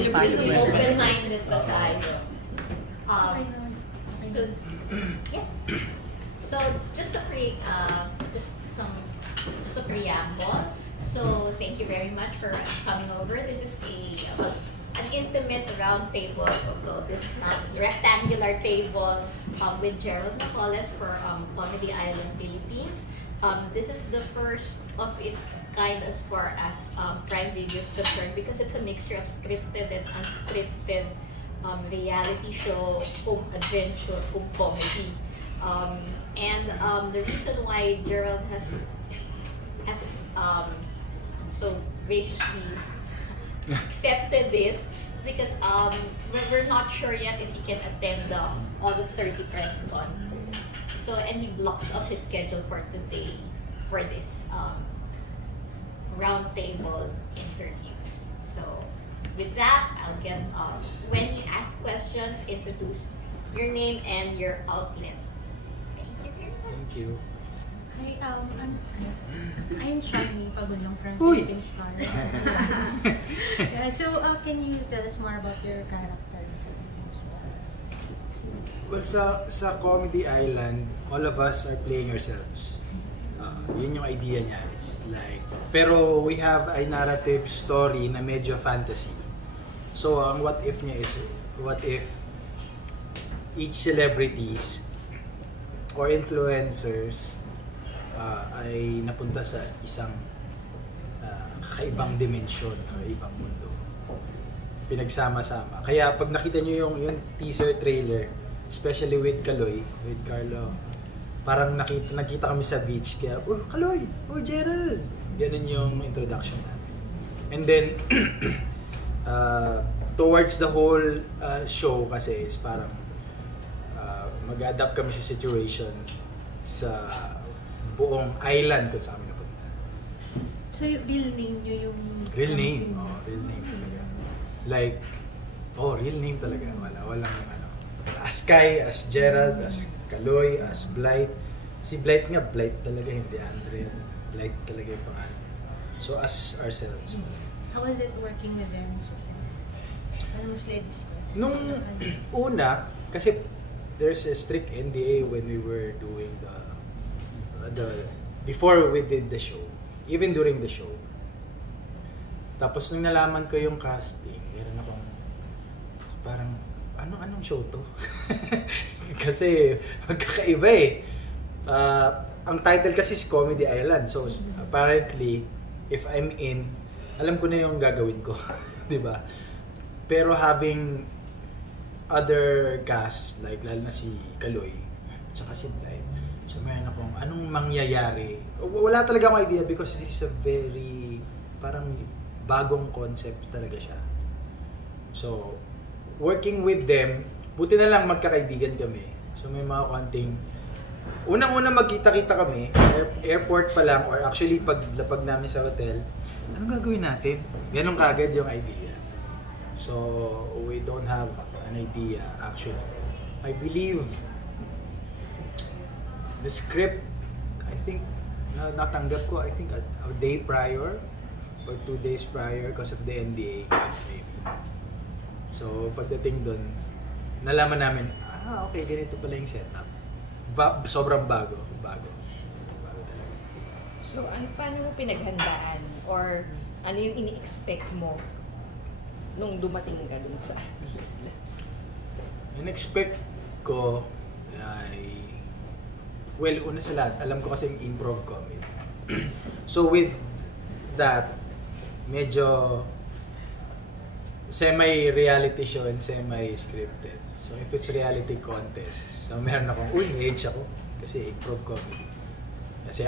Open-minded ba tayo? So, yeah. So, just a preamble. So, thank you very much for coming over. This is an intimate round table, although this is not a rectangular table, with Gerald Napoles for Comedy Island Philippines. This is the first of its kind as far as Prime Video is concerned, because it's a mixture of scripted and unscripted reality show, home adventure, home comedy. And the reason why Gerald has so graciously accepted this is because we're not sure yet if he can attend the August 30 press con. So, and he blocked off his schedule for today for this roundtable interviews. So, with that, I'll get when he asks questions, introduce your name and your outlet. Thank you very much. Thank you. Hi, I'm Shani Pagulong from Philippine Star. Yeah, so, can you tell us more about your character? Well, sa Comedy Island, all of us are playing ourselves. Yun yung idea niya. It's like, pero we have a narrative story na medyo fantasy. So, ang what if niya is, what if each celebrities or influencers ay napunta sa isang kakaibang dimensyon o ibang mundo. Pinagsama-sama. Kaya pag nakita nyo yung teaser trailer, especially with Kaloy, with Carlo, parang nakita kami sa beach. Kaya, oh, Kaloy! Oh, Gerald! Ganun yung introduction namin. And then, towards the whole show kasi is parang mag-adapt kami sa situation sa buong island kung saan kami napunta. So, yung real name nyo yung... Real name? Oh, real name talaga. Like, real name talaga. Walang ano. As Kai, as Gerald, as Kaloy, as Blight. Si Blight nga, Blight talaga, hindi Andrea. Blight talaga yung pangalan. So, as ourselves. How was it working with them? Ano mas ladies? Nung una, kasi there's a strict NDA when we were doing the before we did the show, even during the show. Tapos nung nalaman ko yung casting, meron akong parang anong show to? Kasi magkakaiba eh. Ang title kasi is Comedy Island. So apparently, if I'm in, alam ko na yung gagawin ko, 'di ba? Pero having other cast, like lalo na si Kaloy, tsaka si Blight, so meron akong anong mangyayari. Wala talaga akong idea because this is a very parang bagong concept talaga siya. So, working with them, buti na lang magkakaibigan kami. So may mga konting unang-una magkita-kita kami, airport pa lang, or actually paglapag namin sa hotel, anong gagawin natin? Ganun kagad yung idea. So, we don't have an idea actually. I believe the script, I think, natanggap ko, I think a day prior or 2 days prior because of the NDA. So, pagdating doon, nalaman namin, okay, ganito pala yung setup. Sobrang bago talaga. So, paano mo pinaghandaan? Or ano yung ini-expect mo nung dumating ka dun sa isla? In-expect ko ay, well, una sa lahat, alam ko kasi yung improv comedy. So with that, medyo semi-reality show and semi-scripted. So if it's reality contest, so meron akong, may edge ako kasi improv comedy. Kasi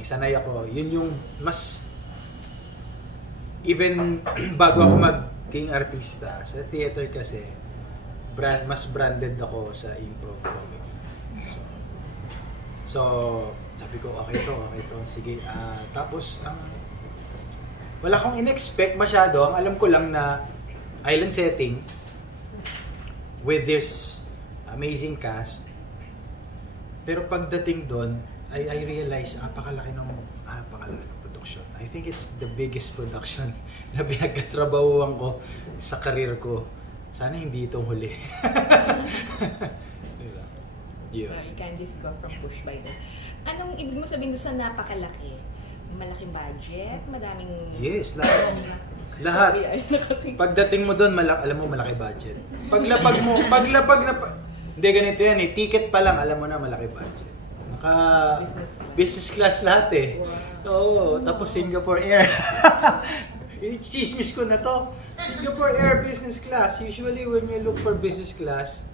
sanay ako. Yun yung mas, even bago ako maging artista, sa theater kasi, mas branded ako sa improv comedy. So sabi ko, okay to. Sige. Tapos, wala akong in-expect masyado. Ang alam ko lang na island setting with this amazing cast. Pero pagdating doon, I realized, napakalaki ng production. I think it's the biggest production na pinagkatrabahuan ko sa career ko. Sana hindi itong huli. Diba? Yeah. Sorry, Candice go from Push by the... Anong ibig mo sabihin sa napakalaki? Malaking budget? Madaming... Yes, lahat. Lahat. Sorry, ay, nakasing... Pagdating mo doon, alam mo malaki budget. Paglapag mo, hindi ganito yan eh. Ticket pa lang, alam mo na malaki budget. Business class lahat eh. Wow. Oo, tapos Singapore Air. Chismis ko na to. Singapore Air business class. Usually when you look for business class,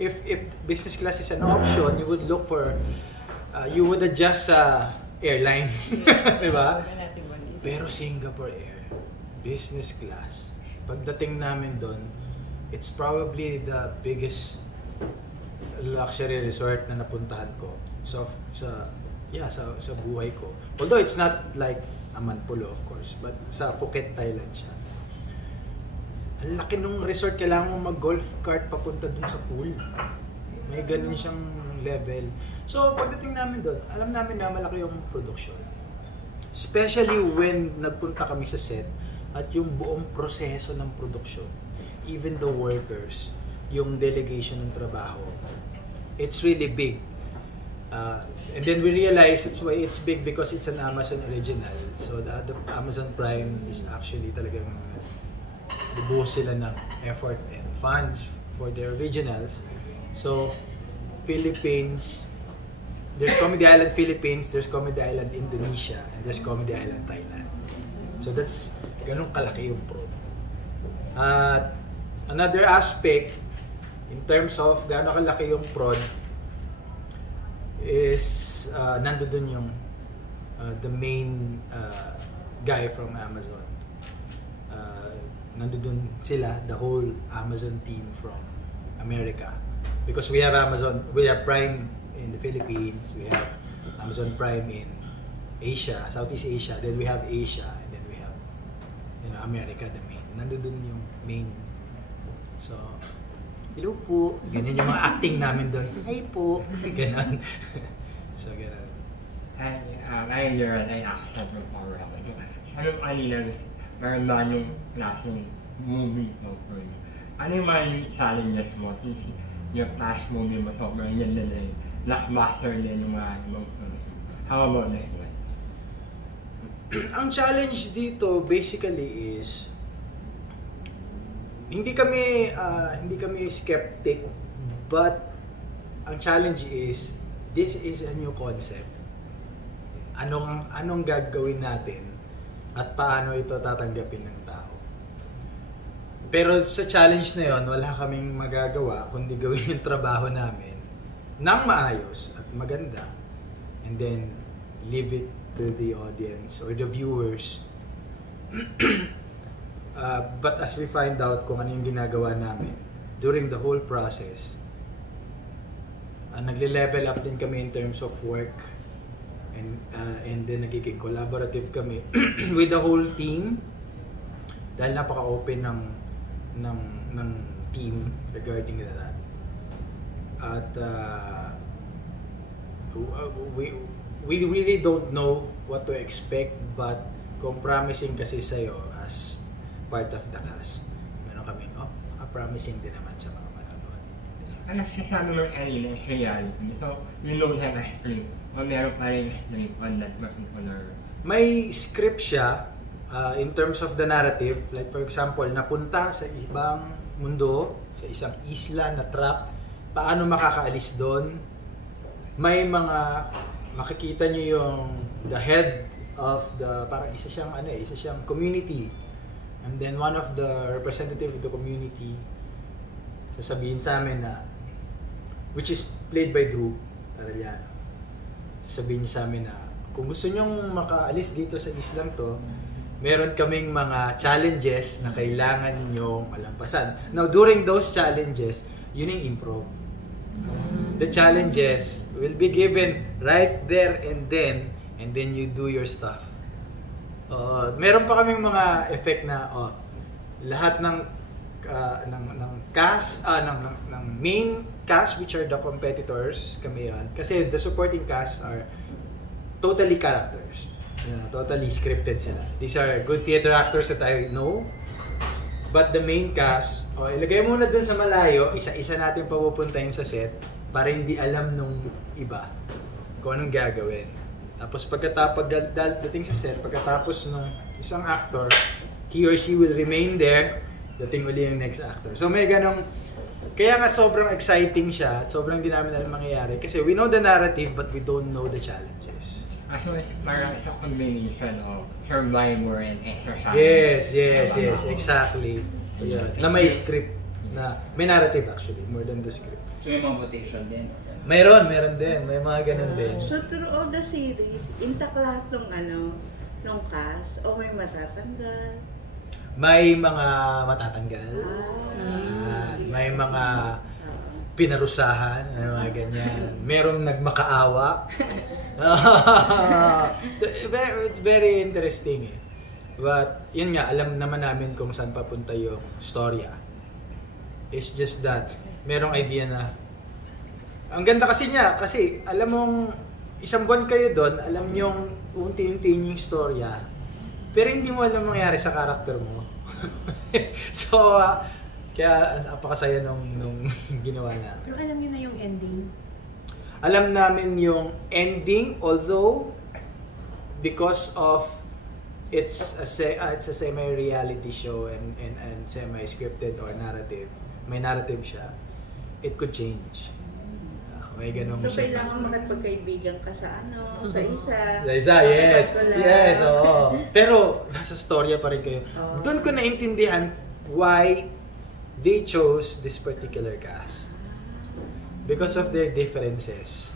if business class is an option, you would look for, you would adjust sa airline. Diba? Pero Singapore Air, business class. Pagdating namin doon, it's probably the biggest luxury resort na napuntahan ko. So, sa buhay ko. Although it's not like Amanpulo, of course, but sa Phuket, Thailand siya. Ang laki nung resort, kailangan mo mag-golf cart papunta dun sa pool. May ganun siyang level. So, pagdating namin doon, alam namin na malaki yung production. Especially when nagpunta kami sa set at yung buong proseso ng production, even the workers, yung delegation ng trabaho, it's really big. And then we realize it's why it's big because it's an Amazon original. So the Amazon Prime is actually talagang bubuhos sila ng effort and funds for their originals. So Philippines, there's Comedy Island Philippines, there's Comedy Island Indonesia, and there's Comedy Island Thailand. So that's ganun kalaki yung pro. Another aspect in terms of gaano kalaki yung prod is nando dun yung the main guy from Amazon. Nando dun sila, the whole Amazon team from America. Because we have Prime in the Philippines, we have Amazon Prime in Asia, Southeast Asia, then we have Asia, and then we have America, the main. Nando dun yung main. So, hello po. Ganyan yung mga acting namin doon. Hi po. Ganon. So, ganon. Hi, I'm Gerald. I'm actor from Power House. Ano yung kanina, meron ba yung klaseng movie mo for you? Ano yung mga yung challenges mo? Yung past movie mo, sobrang yan na rin. Blockbuster din yung mga how about this one? Ang challenge dito basically is hindi kami skeptic, but ang challenge is this is a new concept. Anong gagawin natin at paano ito tatanggapin ng tao. Pero sa challenge na yon, wala kaming magagawa kundi gawin yung trabaho namin nang maayos at maganda, and then leave it to the audience or the viewers. But as we find out kung ano yung ginagawa namin during the whole process, nagle-level up din kami in terms of work, and then nagiging collaborative kami with the whole team dahil napaka-open ng team regarding that. At we really don't know what to expect, but kung promising kasi sa'yo as part of the cast, meron kami, promising din naman sa mga manonood. Ano sasabi mo kanina is reality? So, you don't have a script, o meron pa rin script on that particular... May script siya in terms of the narrative. Like for example, napunta sa ibang mundo, sa isang isla na trap, paano makakaalis doon? May mga makikita nyo yung the head of the, parang isa siyang community. And then one of the representative of the community sasabihin sa amin na, which is played by Drew Arellano, sasabihin niya sa amin na kung gusto nyong makaalis dito sa islang to, meron kaming mga challenges na kailangan nyong malampasan. Now, during those challenges, yun yung improv. The challenges will be given right there and then you do your stuff. Meron pa kaming mga effect na lahat ng cast, ng main cast, which are the competitors, kami yan. Kasi the supporting cast are totally characters. Totally scripted sila. These are good theater actors that I know. But the main cast, ilagay muna dun sa malayo, isa-isa natin papupuntahin sa set para hindi alam nung iba kung anong gagawin. Tapos dating sa set, pagkatapos nung isang actor, he or she will remain there, dating uli yung next actor. So may ganong, kaya nga sobrang exciting siya at sobrang di namin alam mangyayari kasi we know the narrative but we don't know the challenges. Actually, parang sa combination of survivor and exercise. Yes, exactly. Yeah. Na may script, na may narrative actually, more than the script. So may mga votation din? Meron din. May mga ganun din. So throughout the series, intact lahat ng cast o may matatanggal? May mga matatanggal. May mga pinarusahan, may mga ganyan. Merong nagmakaawa. So, it's very interesting eh. But, yun nga, alam naman namin kung saan papunta yung storya. It's just that, merong idea na, ang ganda kasi niya, kasi alam mong, isang buwan kayo doon, alam nyong unti-unti yung storya, pero hindi mo alam mangyari sa karakter mo. So, kaya napakasaya nung ginawa na. Pero alam niyo na yung ending? Alam namin yung ending, although because of it's a semi-reality show and semi-scripted or narrative, may narrative siya, it could change. May ganun so siya. kailangan makipagkaibigan ka sa sa isa. Sa isa, yes, oo. Pero nasa storya pa rin kayo. Doon ko naintindihan why they chose this particular cast. Because of their differences.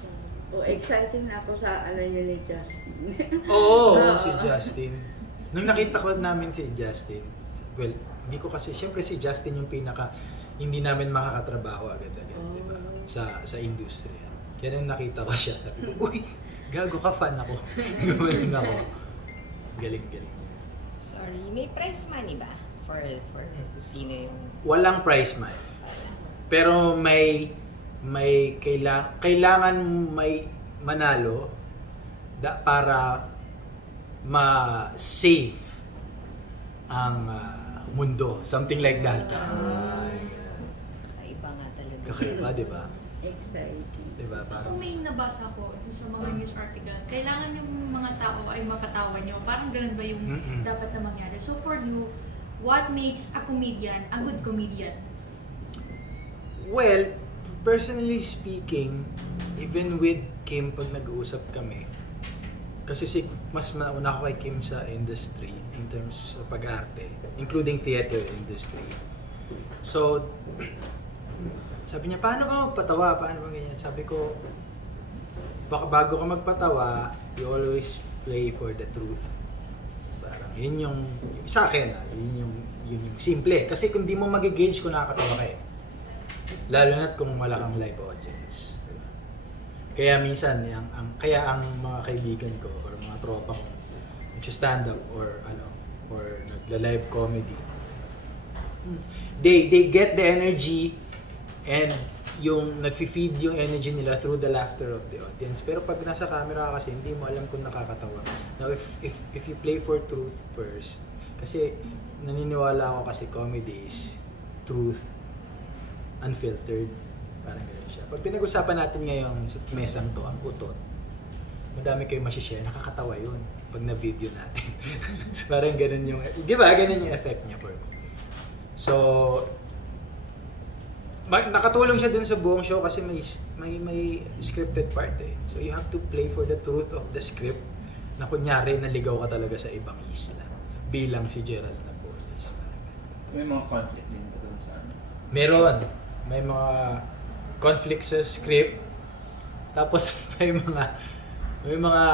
Exciting na ako sa niyo ni Justin. Oo, si Justin. Nung nakita ko namin si Justin, well, hindi ko kasi, syempre si Justin yung hindi namin makakatrabaho agad-agad, di ba? Sa industriya. Kaya nung nakita ko siya, sabi ko, uy, gago ka, fan ako. Gumaling ako. Galing. Sorry, may prize money ba? For sino yung... Walang prize money. Pero may kailangan may manalo para ma-save ang mundo. Something like that. Kakaiba nga talaga. Kakaiba, di ba? Exciting. Diba? Ako may nabasa ko dun sa mga news article, kailangan yung mga tao ay mapatawa nyo. Parang ganun ba yung dapat na mangyari? So for you, what makes a comedian a good comedian? Well, personally speaking, even with Kim pag nag-uusap kami, kasi mas mauna ako kay Kim sa industry in terms sa pag-arte, including theater industry. So, sabi niya, paano ba magpatawa? Paano ba ganyan? Sabi ko, baka bago ka magpatawa, you always play for the truth. Parang yun yung sa akin, yun yung simple. Kasi kung di mo mag-gauge kung nakakatawa ka lalo na't kung wala kang live audience. Kaya minsan, kaya ang mga kaibigan ko or mga tropa ko, nag-stand up or nagla-live comedy, they get the energy and yung nag-feed yung energy nila through the laughter of the audience. Pero pag nasa camera kasi hindi mo alam kung nakakatawa. Now if you play for truth first, kasi naniniwala ako kasi comedy is truth unfiltered. Parang gano'n siya. Pag pinag-usapan natin ngayon sa mesang to, ang utot, madami kayong masishare, nakakatawa yun pag na-video natin. Parang gano'n yung, di ba? Gano'n yung effect niya for me. So, nakatulong siya dun sa buong show kasi may scripted part eh. So you have to play for the truth of the script na kunyari naligaw ka talaga sa ibang isla bilang si Gerald Napoles. May mga conflict din ba doon sa ano? Meron. May mga conflict sa script. Tapos may mga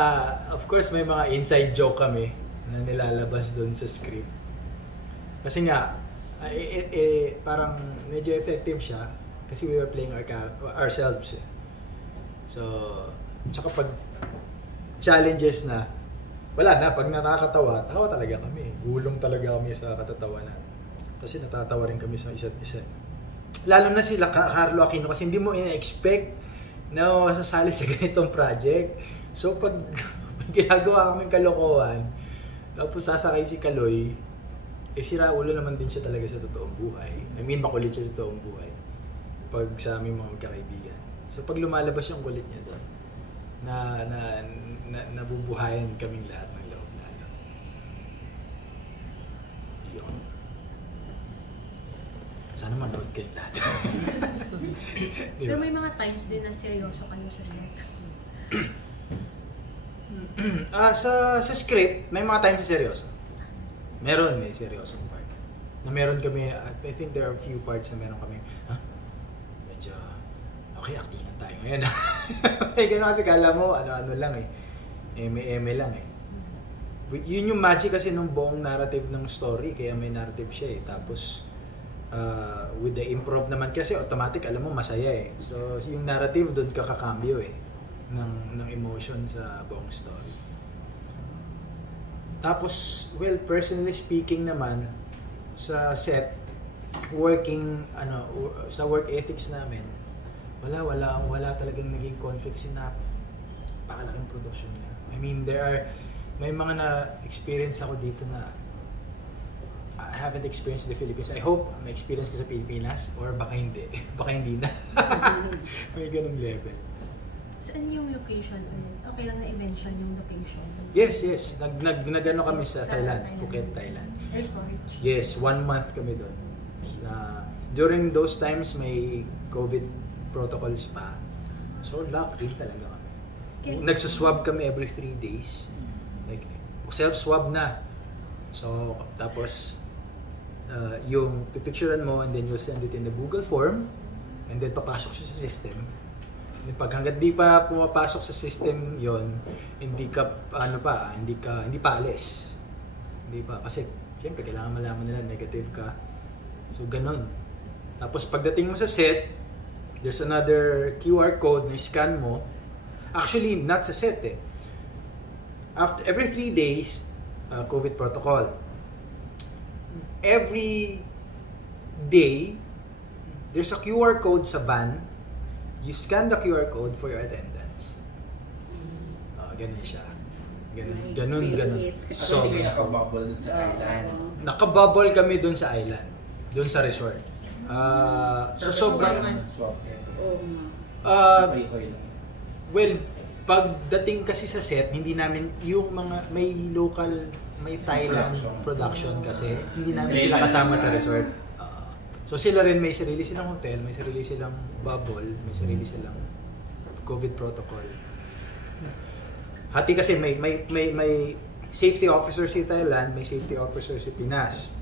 of course may mga inside joke kami na nilalabas doon sa script. Kasi nga parang medyo effective siya kasi we were playing ourselves eh. So, tsaka pag challenges na, wala na, pag nakakatawa, tawa talaga kami. Gulong talaga kami sa katatawanan. Kasi natatawa rin kami sa isa't isa. Lalo na sila Carlo Aquino kasi hindi mo ina-expect na sasali sa ganitong project. So, pag ginagawa kaming kalokohan. Tapos sasakay si Kaloy, sira ulo naman din siya talaga sa totoong buhay. I mean, makulit siya sa totoong buhay. Pag sa aming mga magkakaibigan. So pag lumalabas yung kulit niya doon, nabubuhayan kaming lahat ng loob lalo. Yun. Sana manood kayo lahat. Pero may mga times din na seryoso kayo sa set. Sa script, may mga times na seryoso. Meron, may seryoso part. Na meron kami, I think there are a few parts na meron kami, medyo, okay, actingan tayo ngayon. Eh, gano'n kasi kala mo, ano lang eh. Eme lang eh. Yun yung magic kasi ng buong narrative ng story, kaya may narrative siya eh. Tapos, with the improv naman kasi automatic, alam mo, masaya eh. So, yung narrative doon kakakambyo eh. ng emotion sa buong story. Tapos, well, personally speaking naman, sa set, sa work ethics namin, wala talagang naging conflict napakalaking production niya. I mean, may mga na-experience ako dito na I haven't experienced in the Philippines. I hope may experience ko sa Pilipinas or baka hindi. Baka hindi na. May ganung level. Saan yung location? Okay lang na-mention yung location? Yes. Nag-ano kami sa Thailand, Phuket, Thailand. Resort? Yes, 1 month kami doon. During those times, may COVID protocols pa. So, locked in talaga kami. Okay. Nagsuswab kami every 3 days. Like, self-swab na. So, tapos, yung pipicturean mo and then you'll send it in the Google form and then papasok siya sa system. Pag hanggat di pa pumapasok sa system yon, hindi pa alis. Hindi pa kasi siyempre kailangan malaman nila negative ka. So ganun. Tapos pagdating mo sa set, there's another QR code na scan mo. Actually, not sa set eh. After every 3 days, COVID protocol. Every day, there's a QR code sa van. You scan the QR code for your attendance. Ganun siya. Ganun. So, hindi kayo nakabubble dun sa island? Nakabubble kami dun sa island. Dun sa resort. So, sobrang... Well, pagdating kasi sa set, hindi namin yung mga may Thailand production kasi, hindi namin sila kasama sa resort. So sila rin may sarili silang hotel, may sarili silang bubble, may sarili silang COVID protocol. Hati kasi may safety officer si Thailand, may safety officer si Pinas.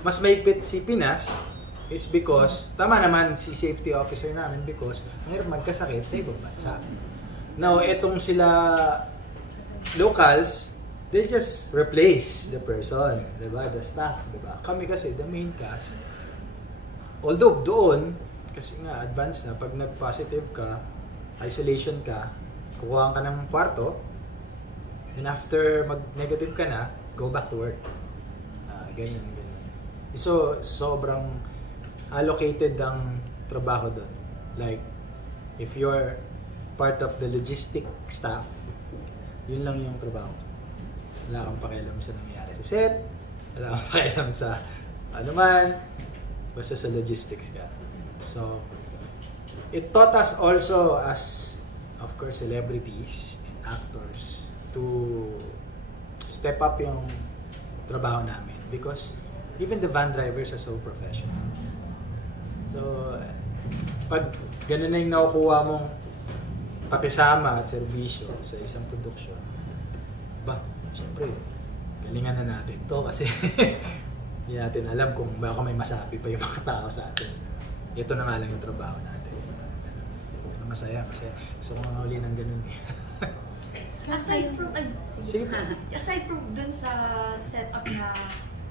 Mas mahigpit si Pinas is because, tama naman si safety officer namin because ang hirap magkasakit sa ibang bansa. Now, etong sila locals, they just replace the person, diba? The staff, diba? Kami kasi, the main cast. Although doon, kasi nga advanced na, pag nag-positive ka, isolation ka, kukuhaan ka ng kwarto, and after mag-negative ka na, go back to work. Ganyan. So, sobrang allocated ang trabaho doon. Like, if you're part of the logistic staff, yun lang yung trabaho. Wala kang pakialam sa nangyayari sa set, wala kang pakialam sa ano man, basta sa logistics ka. So, it taught us also as, of course, celebrities and actors to step up yung trabaho namin because even the van drivers are so professional. So, pag ganun na yung nakukuha mong pakisama at serbisyo sa isang production, siyempre, galingan na natin to kasi hindi natin alam kung baka may masabi pa yung mga tao sa atin. Ito na nga lang yung trabaho natin. Masaya. So, kung uli ng ganun eh. Aside from dun sa setup na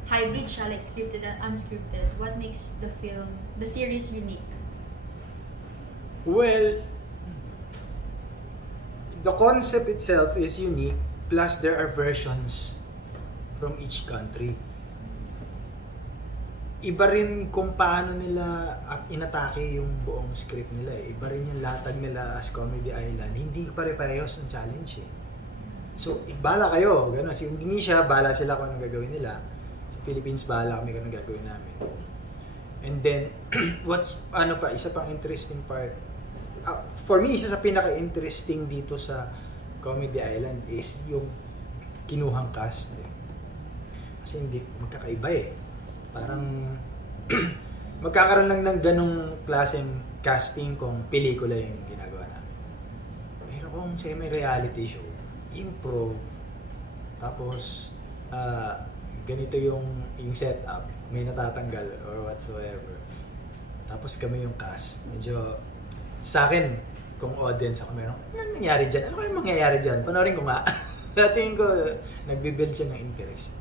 hybrid siya, like scripted and unscripted, what makes the series unique? Well, the concept itself is unique. Plus, there are versions from each country. Iba rin kung paano nila inatake yung buong script nila eh. Iba rin yung latag nila as Comedy Island. Hindi pare-parehos ang challenge eh. So, bahala kayo. Ganun. Si Indonesia, bahala sila kung anong gagawin nila. Sa Philippines, bahala kami kung anong gagawin namin. And then, isa pang interesting part. For me, isa sa pinaka-interesting dito sa Comedy Island is yung kinuhang cast. Kasi hindi, magkakaiba eh. Parang, magkakaroon lang ng ganong klaseng casting kung pelikula yung ginagawa namin. Pero kung semi-reality show, improv, tapos ganito yung setup, may natatanggal or whatsoever. Tapos kami yung cast. Medyo, sa akin, kung audience ako, meron, anong nangyari dyan? Ano kaya mangyayari dyan? Panoorin ko nga. Tingin ko, nagbibuild siya ng interest.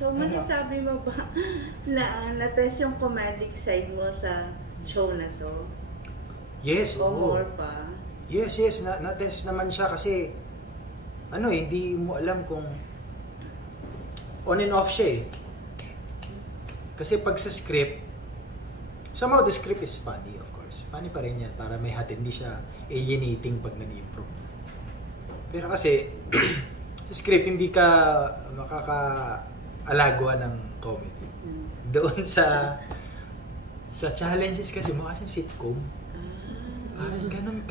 So, masasabi mo ba na na-test yung comedic side mo sa show na to? Yes, o more pa? Yes, na-test naman siya kasi hindi mo alam kung on and off siya eh. Kasi pag sa script, somehow the script is funny, of course. Funny pa rin yan para may hatid, hindi siya alienating pag nag-improve. Pero kasi, sa script, hindi ka makaka-alagwa ng comedy. Doon sa challenges kasi mukha siyang sitcom. Parang ganun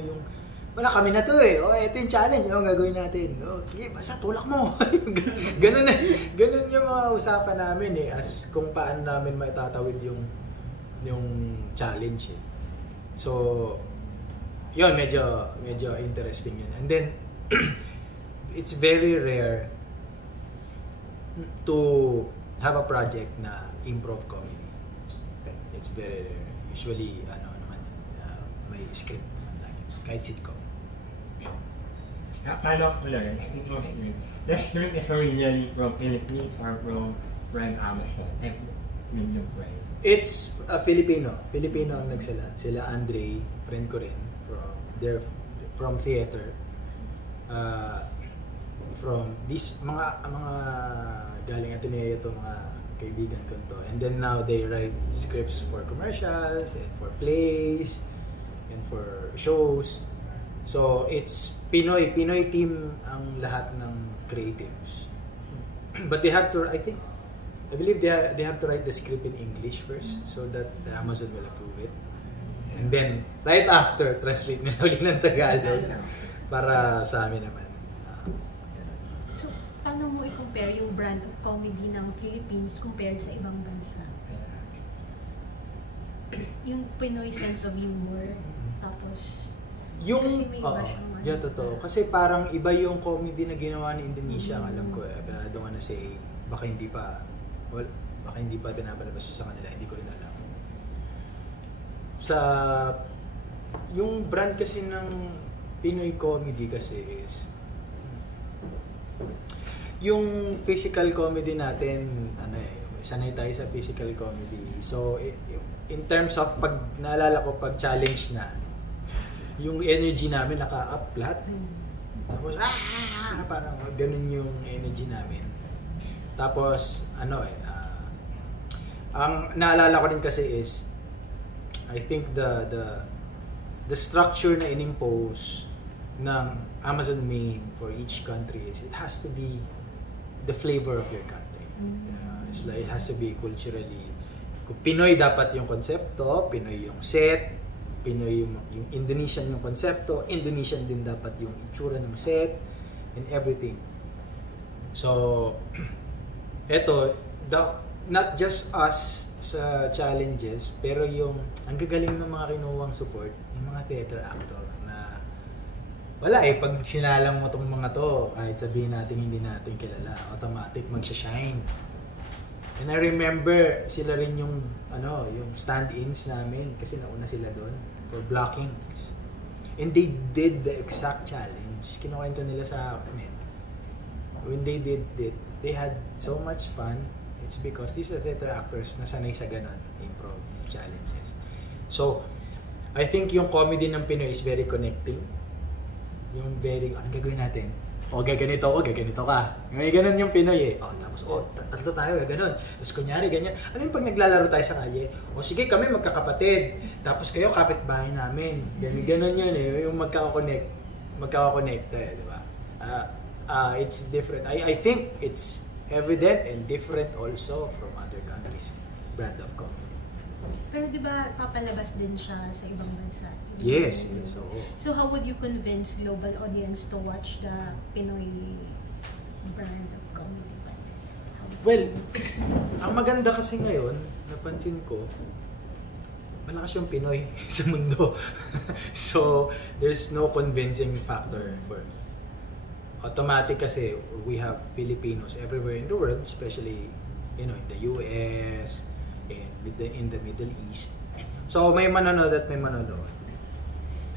yung wala kami na to eh. Ito yung challenge, yung gagawin natin. Sige, basta tulak mo. ganun yung mga usapan namin eh, as kung paano namin maitatawid yung challenge eh. So, yun, medyo interesting yun. And then, it's very rare to have a project na improv comedy. It's very rare. Usually, may script naman lagi. Kahit sitcom. Paano ko lang, the script is originally from Philippines or from Amazon? Yung brand? It's Filipino. Filipino ang nagsulat. Sila Andre, friend ko rin. They're from theater. From these mga galing Ateneo to mga kaibigan ko to. And then now they write scripts for commercials and for plays and for shows. So it's Pinoy team ang lahat ng creatives. But they have to, I believe they have to write the script in English first so that Amazon will approve it. And then right after translate nila ulit ng Tagalog para sa amin naman. So paano mo i-compare yung brand of comedy ng Philippines compared sa ibang bansa? Yung Pinoy sense of humor, tapos kasi may iba siyang totoo. Kasi parang iba yung comedy na ginawa ni Indonesia, alam ko eh. I don't wanna say, baka hindi pa pinapalabas sa kanila, hindi ko rin alam. Yung brand kasi ng Pinoy comedy kasi is, yung physical comedy natin, sanay tayo sa physical comedy. So, in terms of, pag naalala ko, pag challenge na, yung energy namin naka-up lahat. Tapos, parang ganun yung energy namin. Tapos, ang naalala ko din kasi is, I think the structure na inimpose ng Amazon main for each country is, it has to be the flavor of your country. It's like, it has to be culturally, kung Pinoy dapat yung konsepto, Pinoy yung set, Pinoy yung Indonesian yung konsepto, Indonesian din dapat yung itsura ng set and everything. So, not just us sa challenges, pero ang gagaling ng mga kinuwang support, yung mga theater actor na wala pag sinalang mo tong mga to, kahit sabihin natin hindi natin kilala, automatic magsha-shine. And I remember sila rin yung stand-ins namin kasi nauna sila doon for blocking. And they did the exact challenge. Kinukwento nila sa amin. When they did it, they had so much fun. It's because these are theater actors na sanay sa ganon, improv challenges. So, I think yung comedy ng Pinoy is very connecting. Yung very, ano gagawin natin? gaganito ako, gaganito ka. May ganun yung Pinoy eh. Tapos, tatlo tayo, ganun. Tapos kunyari, ganyan. Ano yung pag naglalaro tayo sa kalye? Sige, kami magkakapatid. Tapos kayo, kapitbahay namin. Ganun yun eh. Yung magkakakonect eh, di ba? It's different. I think it's evident and different also from other countries' brand of comedy. Pero di ba papalabas din siya sa ibang bansa? Yes. Oo. So how would you convince global audience to watch the Pinoy brand of comedy? Well, ang maganda kasi ngayon, napansin ko, malakas yung Pinoy sa mundo. So, there's no convincing factor for me. Automatic kasi we have Filipinos everywhere in the world, especially in the US, in the Middle East. So may manonood at may manonood.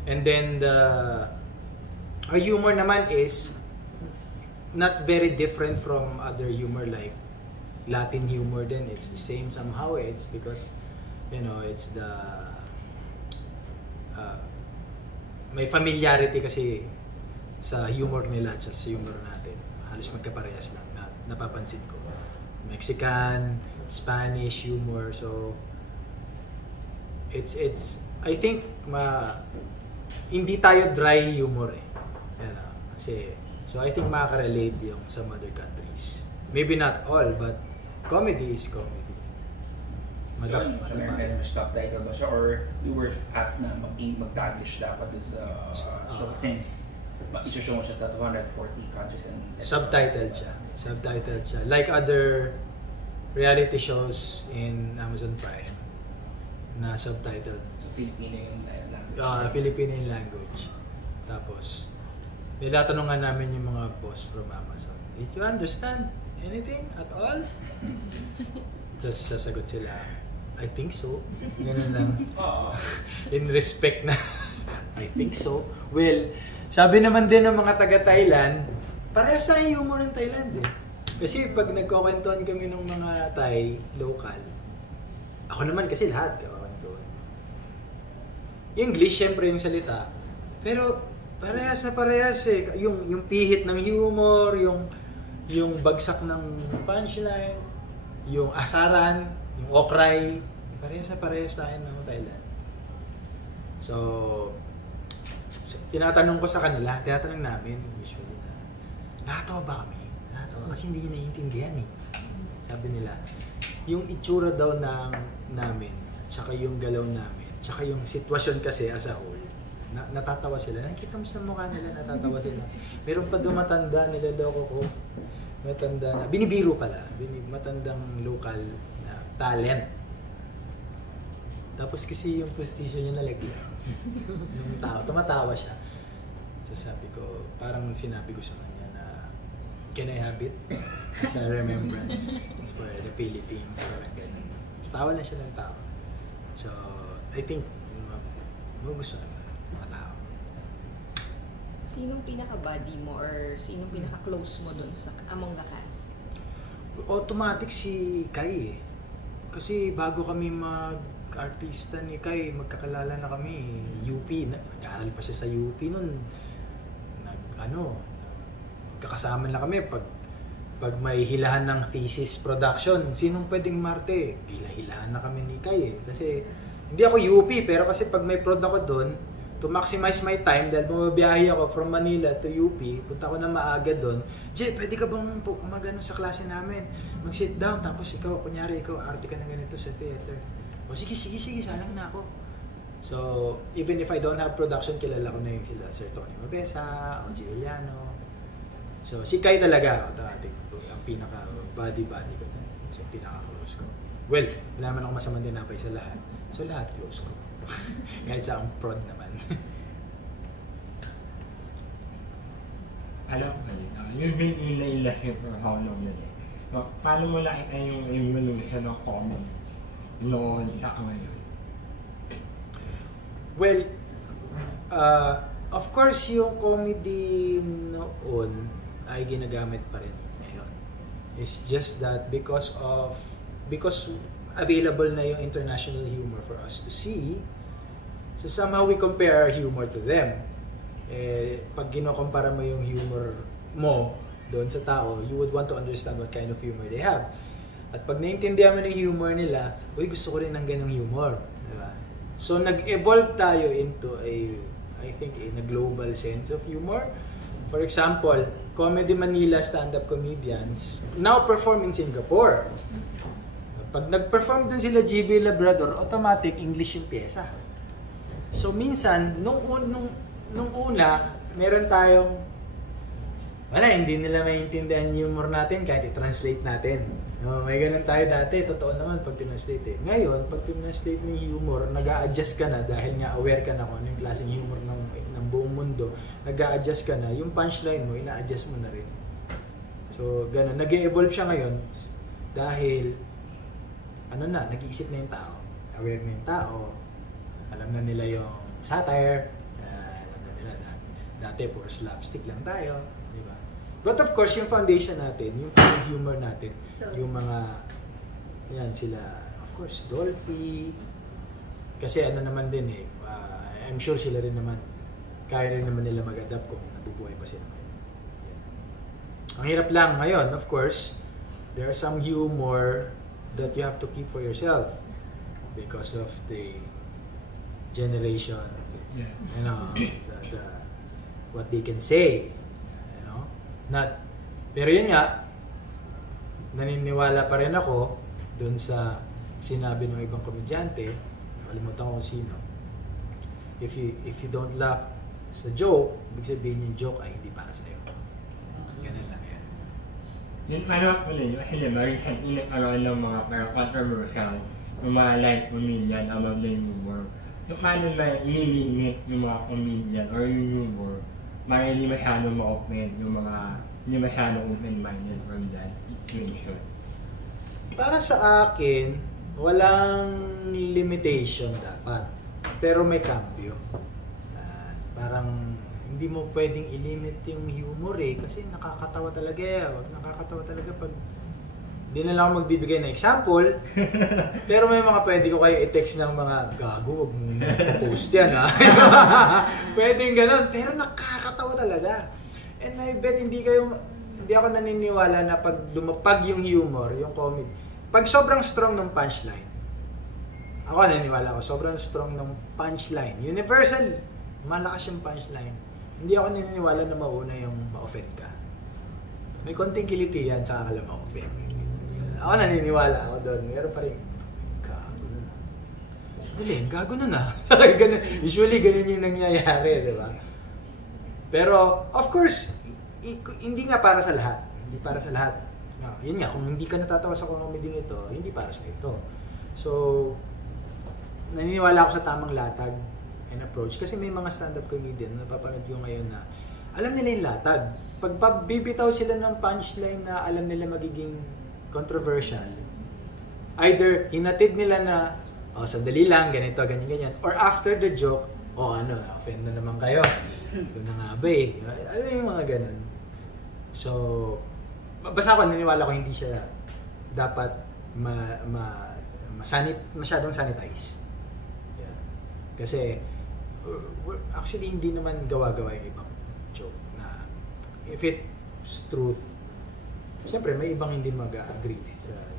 And then our humor naman is not very different from other humor like Latin humor din. It's the same somehow. It's because it's the may familiarity kasi sa humor nila at sa humor natin. Halos magkaparehas lang na napapansin ko. Mexican, Spanish humor. So it's I think hindi tayo dry humor eh. Kasi so I think makaka-relate yung some other countries. Maybe not all, but comedy is comedy. So, American subtitle ba siya? Or you were asked na mag-Taglish dapat dun sa show since isushow mo siya sa 240 countries and subtitled siya. Like other reality shows in Amazon Prime na subtitled. So, Filipino yung language? Filipino yung language. Tapos, nilatanungan namin yung mga boss from Amazon, did you understand anything at all? Tapos sasagot sila, I think so. Ganun lang. In respect na, I think so. Well, sabi naman din ng mga taga-Thailand, parehas sa humor ng Thailand eh. Kasi pag nagkukwentuhan kami ng mga Thai local, ako naman kasi lahat kakakwentuhan. English, syempre yung salita. Pero parehas na parehas eh. Yung pihit ng humor, yung bagsak ng punchline, yung asaran, yung okray, parehas na parehas tayo ng Thailand. So, tinatanong ko sa kanila, tinatanong namin usually na, nakatawa ba kami? Nakatawa kasi hindi nyo naiintindihan eh. Sabi nila, yung itsura daw namin, tsaka yung galaw namin, tsaka yung sitwasyon kasi as a whole, natatawa sila. Nakikita mo sa mukha nila, natatawa sila. Meron pa doon matanda, niloloko ko. Matanda na, binibiro pala, matandang local na talent. Tapos kasi yung postisyon niya nalagyan. Yung tao, tumatawa siya. So sabi ko, parang sinabi ko sa kanya na, can I have it? As a remembrance for the Philippines. Parang ganun. So tawa na siya ng tao. So, I think, gusto naman mga tao. Sinong pinaka-buddy mo or sinong pinaka-close mo dun sa among the cast? Automatic si Kai eh. Kasi bago kami mag-artista ni Kai, magkakalala na kami. UP, nag-aaral pa siya sa UP nun. Magkakasama na kami pag may hilahan ng thesis production. Sinong pwedeng Marte? Hila-hilahan na kami ni Kai eh. Kasi hindi ako UP, pero kasi pag may prod ako doon, to maximize my time, dahil bumabiyahe ako from Manila to UP, punta ako na maaga doon. Jay, pwede ka bang magano sa klase namin? Mag-sit down, tapos ikaw, kunyari ikaw, arte ka na ganito sa theater. O sige, salang na ako. So, even if I don't have production, kilala ko na yung sila, Sir Tony Mabesa, o Giuliano. So, si Kai talaga, ang pinaka-buddy ko. So, pinaka-close ko. Well, wala man ako masamang dinapay sa lahat. So, lahat close ko. Kahit sa ang prod naman. You've been in the industry for how long yun eh? So, paano mo nakita yung evolution ng comedy noon sa ngayon? Well, of course, yung comedy noon ay ginagamit pa rin ngayon. It's just that because available na yung international humor for us to see, so somehow we compare our humor to them. Pag ginokompara mo yung humor mo doon sa tao, you would want to understand what kind of humor they have. At pag naintindihan mo ng humor nila, uy, gusto ko rin ng ganong humor. Diba? So, nag-evolve tayo into I think, in a global sense of humor. For example, Comedy Manila stand-up comedians now perform in Singapore. Pag nag-perform dun sila GB Labrador, automatic English yung pyesa. So, minsan, nung una, meron tayong hindi nila maintindihan yung humor natin kahit i-translate natin. No, may ganun tayo dati, totoo naman pag tinranslate. Ngayon, pag tinranslate mo yung humor, nag-a-adjust ka na dahil nga aware ka na kung anong klaseng humor ng buong mundo, nag-a-adjust ka na, yung punchline mo, ina-adjust mo na rin. So, ganun. Nag-e-evolve siya ngayon dahil, nag-iisip na yung tao. Aware na yung tao, alam na nila yung satire, alam na nila dati puro slapstick lang tayo. Diba? But of course, yung foundation natin, yung humor natin, yung mga, sila, of course, Dolphy, kasi naman din I'm sure sila rin naman, kaya rin naman nila mag-adapt kung nabubuhay pa sila. Ang hirap lang ngayon, of course, there are some humor that you have to keep for yourself because of the generation, what they can say. Pero yun nga, naniniwala pa rin ako dun sa sinabi ng ibang komedyante, nakalimutan ko kung sino. If you don't laugh sa joke, ibig sabihin yung joke ay hindi para sa'yo. Ganun lang yan. Yung kasi recently nagkaroon ng mga controversial, yung mga light comedian about the humor. Yung paano na nililimit yung mga comedian or yung humor, hindi masyadong ma-open yung mga hindi masyadong open-minded from that situation. Para sa akin, walang limitation dapat. Pero may cambio. Parang hindi mo pwedeng i-limit yung humor kasi nakakatawa talaga. Nakakatawa talaga pag hindi na lang ako magbibigay ng example. Pero may mga pwede ko kayo i-text ng mga gago, huwag mong post yan Pwedeng ganun, pero nakakatawa talaga. And I bet hindi ako naniniwala na pag lumapag yung humor, yung comedy, pag sobrang strong ng punchline, ako naniniwala ako, sobrang strong ng punchline, universal, malakas yung punchline, hindi ako naniniwala na mauna yung ma-offend ka. May konting kiliti yan sa akala ma-offend. Ako naniniwala ako doon. Meron pa rin, gago na. Galing, gago na. Usually, ganun yung nangyayari, di ba? Pero, of course, hindi nga para sa lahat. Hindi para sa lahat. Yun nga, kung hindi ka natatawa sa comedy ito, hindi para sa ito. So, naniniwala ako sa tamang latag and approach. Kasi may mga stand-up comedian na napapanood ko ngayon na alam nila yung latag. Pag bibitaw sila ng punchline na alam nila magiging controversial, either hinatid nila na sandali lang, ganito, ganyan, or after the joke, offend na naman kayo. Ito na nga ba Alam yung mga ganun. So, basta ako naniniwala ko hindi siya dapat masyadong sanitized. Yeah. Kasi, actually hindi naman gawa-gawa yung ibang joke na if it's truth, siyempre, may ibang hindi mag-agree.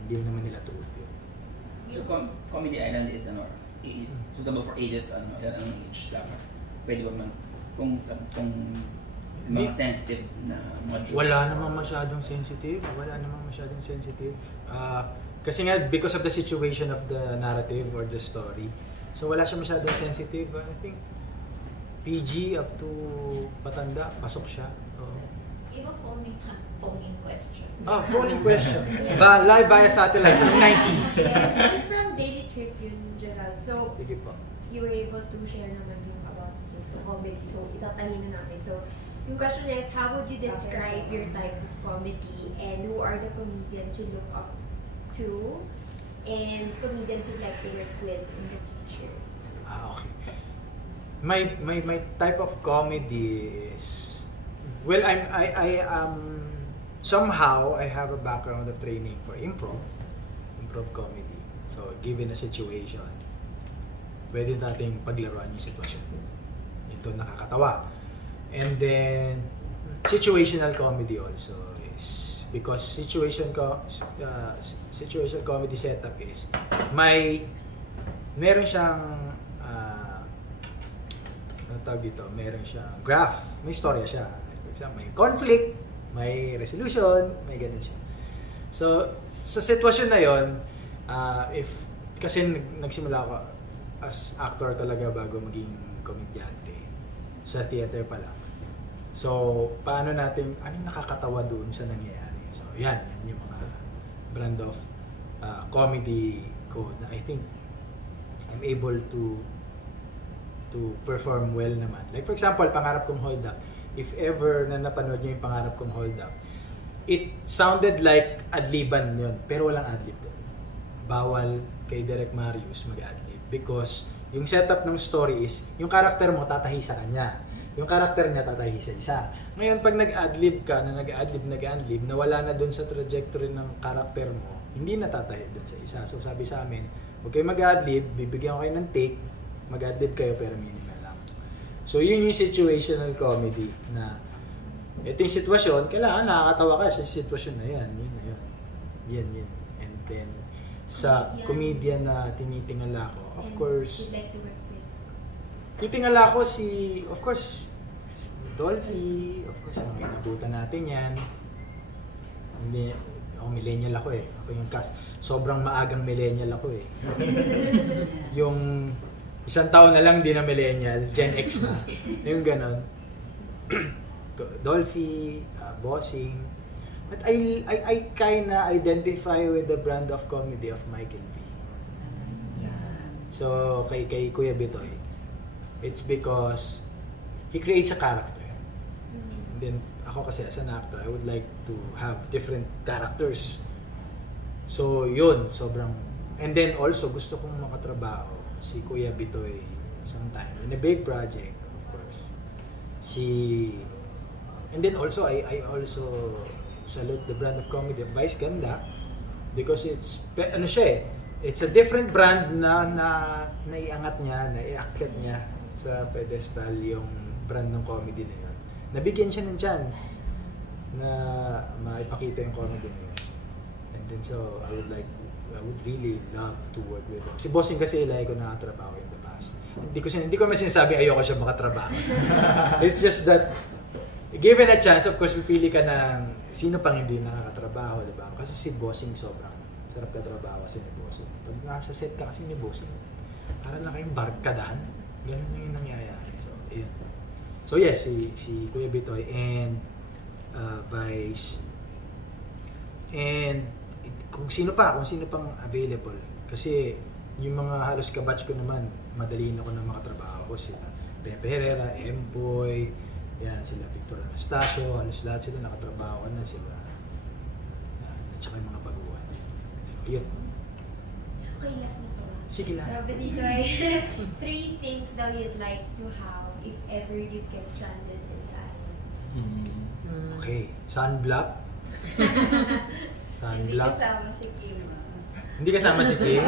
Hindi naman nila truth yun. So, Comedy Island is suitable for ages, ang age dapat. Pwede ba man, kung mga sensitive na mga jokes? Wala namang masyadong sensitive. Kasi nga, because of the situation of the narrative or the story, so wala siya masyadong sensitive. I think, PG up to patanda, pasok siya. Iba phone-in question. Phone-in question. Live via satellite ng 90s. It's from Daily Tribune, Gerald. So, sige po. You were able to share naman yung about comedy. So, itatahin na namin. So, yung question is, how would you describe your type of comedy and who are the comedians you look up to and comedians you'd like to work with in the future? Okay. My type of comedy is, well, I somehow I have a background of training for improv comedy. So given a situation, pwede nating paglaruan yung sitwasyon. Ito nakakatawa. And then situational comedy also is because situational comedy setup is meron siyang tawag dito, meron siyang graph, may istorya siya. For example, may conflict, may resolution, may ganun siya. So, sa sitwasyon na yon, kasi nagsimula ako as actor talaga bago maging komedyante sa theater pa lang. So, paano natin, anong nakakatawa doon sa nangyayari? So, yan yung mga brand of comedy ko na I think I'm able to perform well naman. Like for example, Pangarap Kong Hold Up. If ever na napanood niyo yung Pangarap Kong Hold Up, it sounded like adliban yun, pero walang adlib doon. Bawal kay Direk Marius mag-adlib because yung setup ng story is yung karakter mo tatahi sa kanya. Yung karakter niya tatahi sa isa. Ngayon, pag nag-adlib ka, nag-adlib, nawala na doon sa trajectory ng karakter mo, hindi natatahi doon sa isa. So sabi sa amin, huwag kayo mag-adlib, bibigyan ko kayo ng take, mag-adlib kayo pero minimal lang. So yun yung situational comedy na ito yung sitwasyon, kailangan nakakatawa ka sa sitwasyon na yan. Yan. And then sa comedian na tinitingala ko, of course, you'd like to work with? titingala ko of course, Dolphy, of course, mga inabutan natin yan. Hindi, millennial ako eh. Ako yung cast. Sobrang maagang millennial ako eh. Yung isang taon na lang din na millennial, Gen X na. Yung ganon. Dolphy, Bossing. But I kinda identify with the brand of comedy of Michael V. So, kay Kuya Bitoy, it's because he creates a character. And then, ako kasi as an actor, I would like to have different characters. So, yun, sobrang... And then also, gusto kong makatrabaho si Kuya Bitoy sometime in a big project, of course. And then also, I also salute the brand of comedy of Vice Ganda because it's a different brand na naiangat niya, naiakyat niya sa pedestal yung brand ng comedy na yun. Nabigyan siya ng chance na maipakita yung comedy na yun. And then so, I would really love to work with him. Si Bossing kasi ilay ko nakatrabaho in the past. Hindi ko naman sinasabi ayoko siya makatrabaho. It's just that given a chance, of course, pipili ka ng sino pang hindi nakakatrabaho, di ba? Kasi si Bossing sobrang sarap katrabaho kasi ni Bossing. Pag nasa set ka kasi ni Bossing, parang lang kayong barkadahan. Ganun yung nangyayari. So, yun. So yes, si Kuya Bitoy and Vice. And kung sino pang available. Kasi yung mga halos kabatch ko naman, madali na ko na makatrabaho. Sila Pepe Herrera, Empoy, yan, sila Victor Anastasio, halos lahat sila nakatrabaho na sila. At saka yung mga baguhan. So, yun. Okay, last na po. Sige lang. So, dito 3 things daw you'd like to have if ever you'd get stranded in the island. Okay. Sunblock. Hindi kasama si Kim. Hindi kasama si Kim?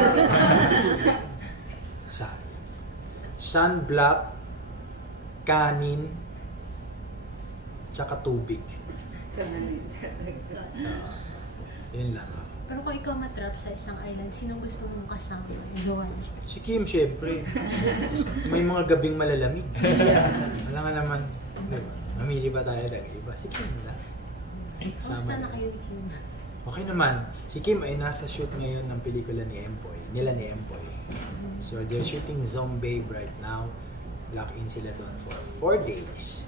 Sunblock, kanin, tsaka tubig. Yun lang. Pero kung ikaw matrap sa isang island, sinong gusto mong kasama? Johan? Si Kim, syempre. May mga gabing malalamig. Wala nga naman. Diba? Mamili ba tayo ng iba? Si Kim na. Kamusta na kayo ni Kim? Okay naman. Si Kim ay nasa shoot ngayon ng pelikula ni Empoy. Nila ni Empoy. So they're shooting Zombie right now. Lock in sila doon for 4 days.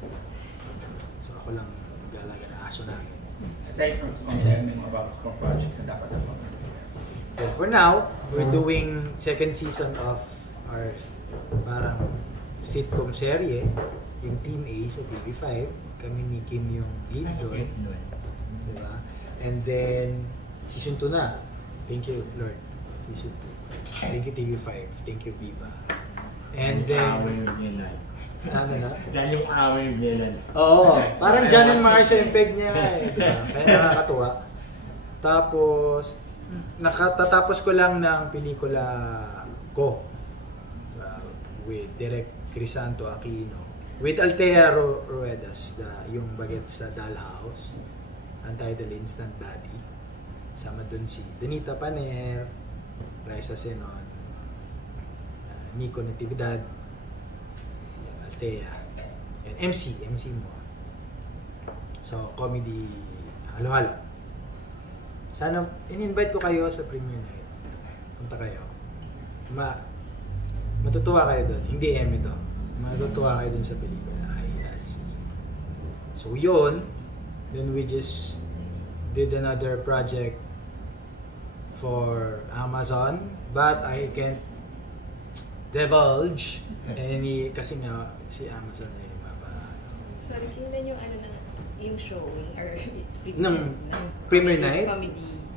So ako lang galaga na aso namin. Aside from comedy, may mga bago projects na dapat ako. Well, for now, we're doing second season of our parang sitcom serye, yung Team A sa TV5. Kami ni Kim yung lead doon. Diba? And then, season 2 na. Thank you, Lord. Season 2. Thank you, TV5. Thank you, Viva. And then... Ano na? Dahil yung away niya. Oo. Parang John and Marcia yung peg niya eh. Diba? Kaya nakakatuwa. Tapos, nakatatapos ko lang ng pelikula ko with Direk Crisanto Aquino. with Althea Ruedas, yung bagets sa Dollhouse, Untitled Instant Daddy. Sama dun si Donita Paner, Raisa Senon, Nico Natividad, Althea, and MC mo. So, comedy, halo-halo. Sana, in-invite ko kayo sa premiere night. Punta kayo. Matutuwa kayo doon. Hindi ito. Matutuwa kayo doon sa pelikula. I see. So, yun. Then we just did another project for Amazon. But I can't divulge any, kasi nga, si Amazon ay Sorry, kailan yung yung showing or ng premiere night?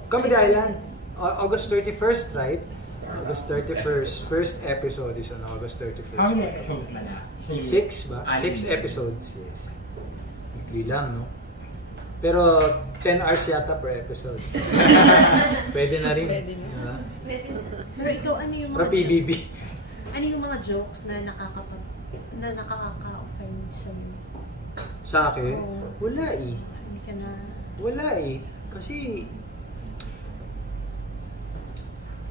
Comedy Island. August 31st, right? August 31st. First episode is on August 31st. How many episodes na na? 6 ba? 6 episodes, yes. Weekly lang, no? Pero 10 hours yata per episode. So. Pwede na rin. Pwede na. Pero ikaw, ano yung mga PBB? Ano yung mga jokes na nakaka-offend sa'yo? Sa akin? Wala eh. Hindi ka na... Wala eh. Kasi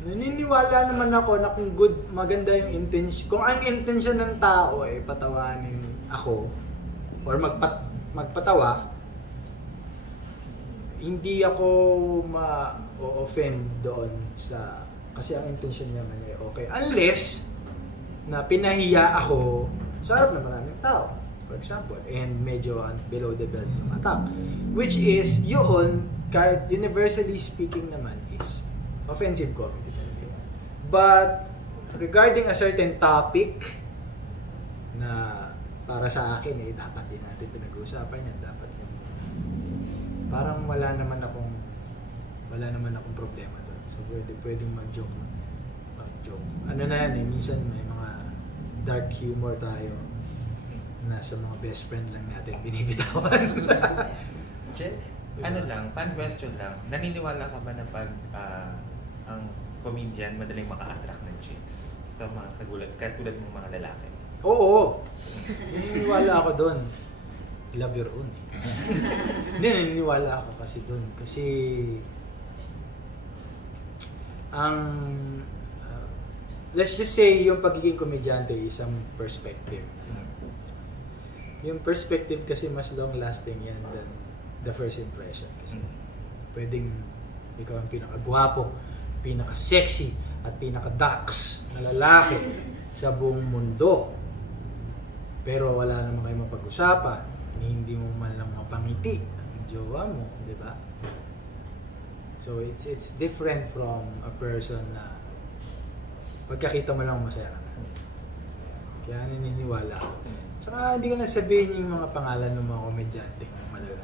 naniniwala naman ako na kung maganda yung intention. Kung ang intention ng tao ay patawanin ako or magpatawa, hindi ako ma-offend doon sa, kasi ang intention niya man ay okay. Unless na pinahiya ako sa harap ng maraming tao, for example, and medyo below the belt yung attack. Which is, yun, kahit universally speaking naman, is offensive comedy. But regarding a certain topic na para sa akin dapat din natin pinag-uusapan yan, dapat yun. Parang wala naman akong problema doon. So pwedeng mag-joke. Ano na yan minsan may mga dark humor tayo na sa mga best friend lang natin binibitawan. Jen, fun question lang. Naniniwala ka ba na pag ang comedian madaling maka-attract ng chicks sa mga katulad ng mga lalaki? Oo. Naniniwala ako doon. Love your own. Hindi, naniniwala ako kasi doon. Kasi let's just say yung pagiging komedyante is isang perspective. Yung perspective kasi mas long-lasting yan than the first impression. Kasi pwedeng ikaw ang pinakagwapo, pinaka-sexy, at pinaka-dax na lalaki sa buong mundo. Pero wala naman kayo mapag-usapan, hindi mo man lang mapangiti ang jowa mo, di ba? So it's different from a person na pagkakita mo lang masaya ka na. Kaya naniniwala ako. Tsaka hindi ko na sabihin yung mga pangalan ng mga komedyante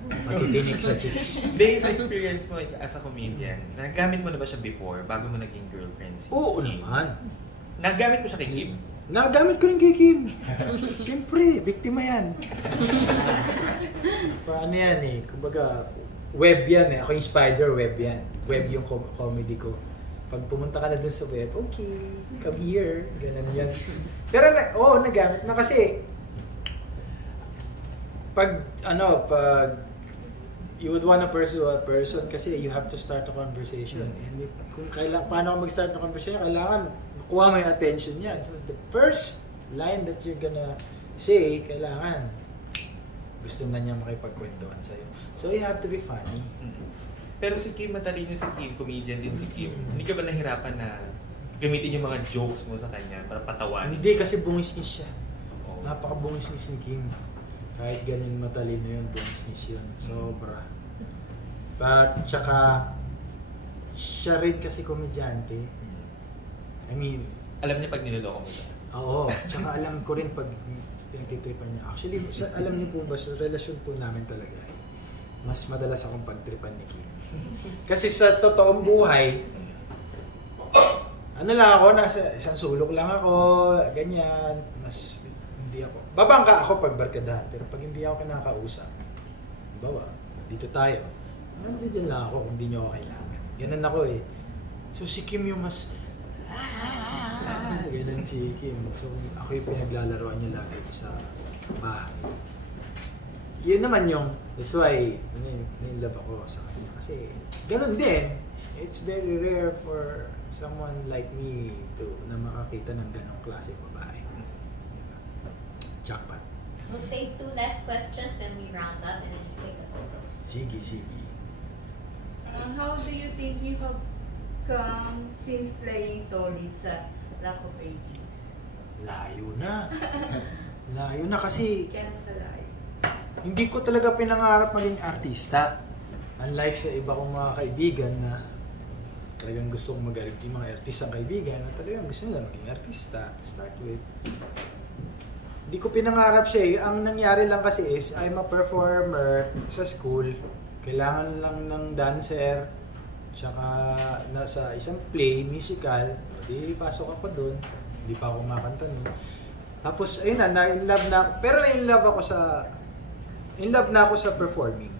matitinig sa chicks. Based sa experience mo as a comedian, nagamit mo na ba siya before, bago mo naging girlfriend? Oo naman. Nagamit mo siya kay Kim? Nagamit ko rin kay Kim. Siyempre, biktima yan. Paano yan eh? Kumbaga, web yan eh. Ako yung spider, web yan. Web yung comedy ko. Pag pumunta ka na dun sa web, okay, come here. Ganun yan. Pero nagamit na kasi pag you would want to pursue a person kasi you have to start a conversation. And kung paano ka mag-start a conversation, kailangan makuha mo yung attention niyan. So the first line that you're gonna say, kailangan gusto na niya makipagkwentuhan sa'yo. So you have to be funny. Pero si Kim, matalino si Kim, comedian din si Kim. Hindi ka ba nahirapan na gamitin yung mga jokes mo sa kanya para patawanin? Hindi, kasi bungis-ngis siya. Napaka-bungis-ngis ni Kim. Kahit ganyan matalino yun, bungis-ngis yun. Sobra. But, tsaka, siya rin kasi komedyante. I mean, alam niya pag niloloko mo siya? Oo. Tsaka alam ko rin pag pinagtitripan niya. Actually, alam niyo po ba, sa relasyon po namin talaga, mas madalas akong pagtripan ni Kim. Kasi sa totoong buhay, ano lang ako, nasa isang sulok lang ako, ganyan, mas hindi ako. Babangka ako pag barkadahan, pero pag hindi ako kinakausap, bawa, dito tayo, nandito lang ako kung hindi nyo ako kailangan. Ganun ako eh. So si Kim yung mas, ganun si Kim. So ako yung pinaglalaroan niya lagi sa Yun naman yung, that's why, nilove ako sa kanya. Kasi, ganun din. It's very rare for someone like me na makakita ng ganong klase babae. Jackpot. We'll take 2 last questions, then we round up, and then you take the photos. Sige. How do you think you have come since playing Tolly sa Rock of Ages? Layo na. Layo na kasi Kaya talayo. hindi ko talaga pinangarap maging artista. Unlike sa iba kong mga kaibigan na talagang gustong magaling yung mga artistang kaibigan na talagang gusto nila maging artista to start with. Hindi ko pinangarap siya eh. Ang nangyari lang kasi is I'm a performer sa school. Kailangan lang ng dancer tsaka nasa isang play, musical. Di pasok ako doon. Hindi pa ako makanta nun. Tapos ayun na-in love na ako. Pero in love na ako sa performing.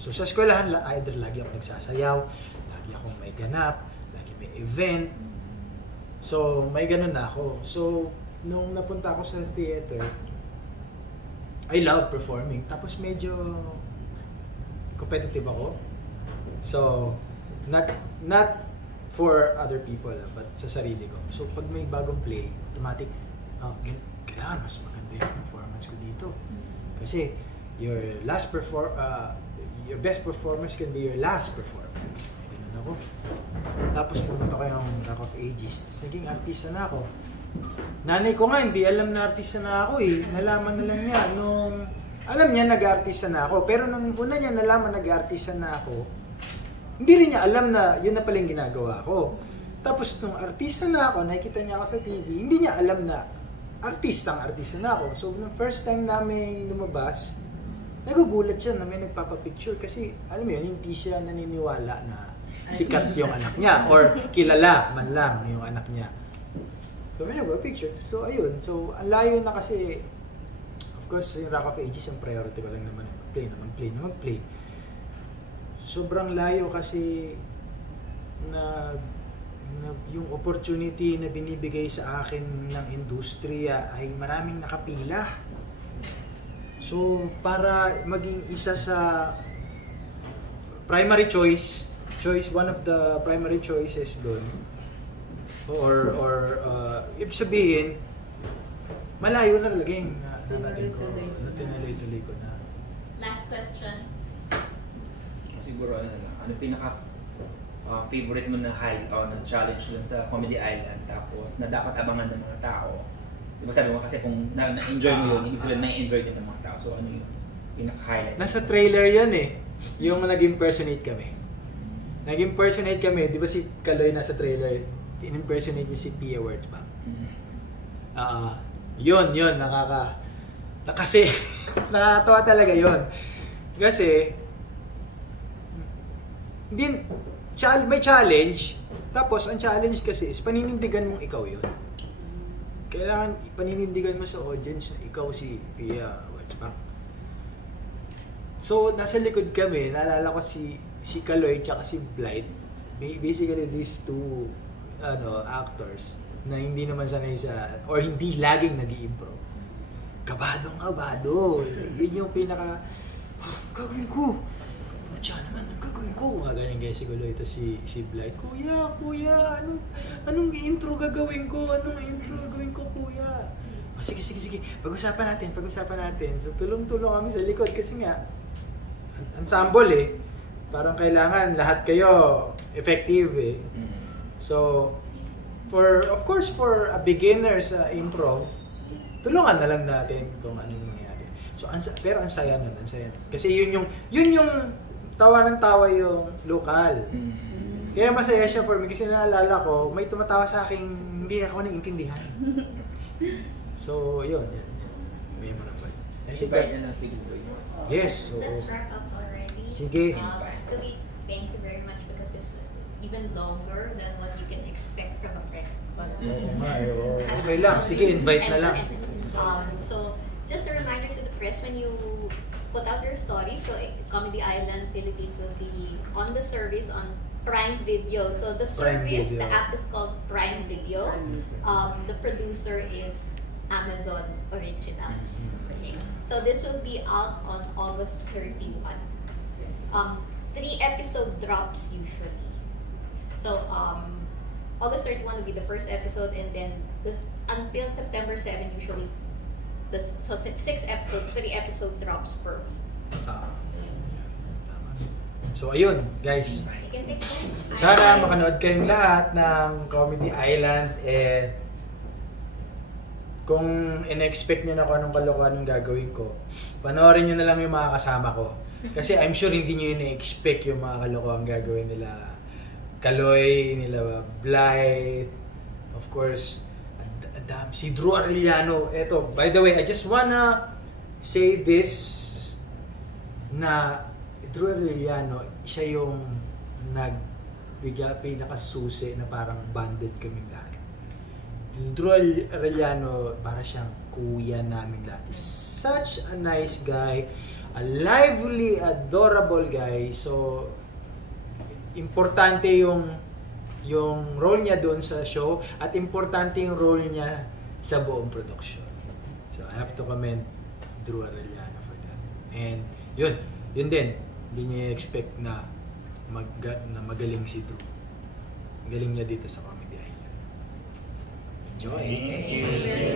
So sa eskwelahan, either lagi ako nagsasayaw, lagi akong may ganap, lagi may event. So may ganun na ako. So nung napunta ako sa theater, I love performing. Tapos medyo competitive ako. So not for other people, but sa sarili ko. So pag may bagong play, automatic, kailangan mas maganda yung performance ko dito. Kasi your best performance can be your last performance. Ganun ako. Tapos pumunta ko yung Rock of Ages. Naging artista na ako. Nanay ko nga, hindi alam na artista na ako eh. Nalaman na lang niya nung... Alam niya nag-artista na ako. Pero nung una niya nalaman nag-artista na ako, hindi rin niya alam na yun na pala yung ginagawa ko. Tapos nung artista na ako, nakikita niya ako sa TV, hindi niya alam na artista na ako. So nung first time namin lumabas, nagugulat siya na may nagpapapicture kasi alam mo yun, hindi siya naniniwala na sikat yung anak niya or kilala man lang yung anak niya. So may nagpapapicture. So ayun, so ang layo na kasi, of course yung Rock of Ages ang priority ko lang naman, mag-play. Sobrang layo kasi na yung opportunity na binibigay sa akin ng industriya ay maraming nakapila. So, para maging isa sa primary choice, one of the primary choices doon, or ibig sabihin, malayo na talaga yung tinaloy-tuloy ko na. Last question. Siguro ano pinaka favorite mo na na challenge dun sa Comedy Island, tapos na dapat abangan ng mga tao? Diba sabi mo kasi kung na-enjoy mo yun, ibig sabihin may enjoy din ng mga tao. So ano yung pinaka-highlight? Nasa trailer yun eh. Yung nag-impersonate kami. Di ba si Kaloy nasa trailer? In-impersonate niya si Pia Wurtzbach. Yun, kasi nakakatawa talaga yun. Kasi may challenge, tapos ang challenge kasi is paninindigan mong ikaw yun. Kailangan paninindigan mo sa audience na ikaw si Pia Wurtzbach. So, nasa likod kami, naalala ko si Kaloy tsaka si Blight. Basically, these two actors na hindi naman sanay or hindi laging nag-i-improv. Kabadong-kabado. Yun yung pinaka, gagawin ko. Pucha naman, ang gagawin ko. Ganyan si Kaloy, tapos si Blight, Kuya, anong intro gagawin ko? Kuya? Sige. Pag-usapan natin. So, tulong-tulong kami sa likod kasi nga, ensemble eh. Parang kailangan lahat kayo effective eh. So, of course, for a beginner sa improv, tulungan na lang natin kung ano yung nangyayari. So, pero ang saya nun. Kasi yun yung tawa ng tawa yung lokal. Kaya masaya siya for me kasi naalala ko, may tumatawa sa akin, hindi ako naiintindihan. So, yun. May mo na pa. Invite na siguro yun. Yes. Let's wrap up already. Sige. Actually, thank you very much because this is even longer than what you can expect from a press call. Okay lang. Sige, invite na lang. So, just a reminder to the press, when you put out your story, so Comedy Island Philippines will be on the service on Prime Video. So the service, the app is called Prime Video. The producer is Amazon Originals. Okay. So this will be out on August 31. 3 episode drops usually. So August 31 will be the first episode, and then until September 7 usually. So 6 episode, 3 episode drops per week. So ayun, guys. You can take time. Sana makanood kayong lahat ng Comedy Island, and kung in-expect nyo na kung anong kalokohan yung gagawin ko, panoorin nyo na lang yung mga kasama ko. Kasi I'm sure hindi nyo in-expect yung mga kalokohan gagawin nila Kaloy, nila Blythe, of course, si Drew Arellano. Eto, by the way, I just wanna say this, na Drew Arellano, siya yung pinakasusi na parang banded kaming lahat. Drew Arellano, para siyang kuya naming lahat. He's such a nice guy, a lively, adorable guy. So, importante yung role niya doon sa show, at importante yung role niya sa buong production. So, I have to commend Drew Arellano for that. And, yun din. Hindi niya expect na magaling si Drew. Magaling niya dito sa Comedy Island. Enjoy! Thank you.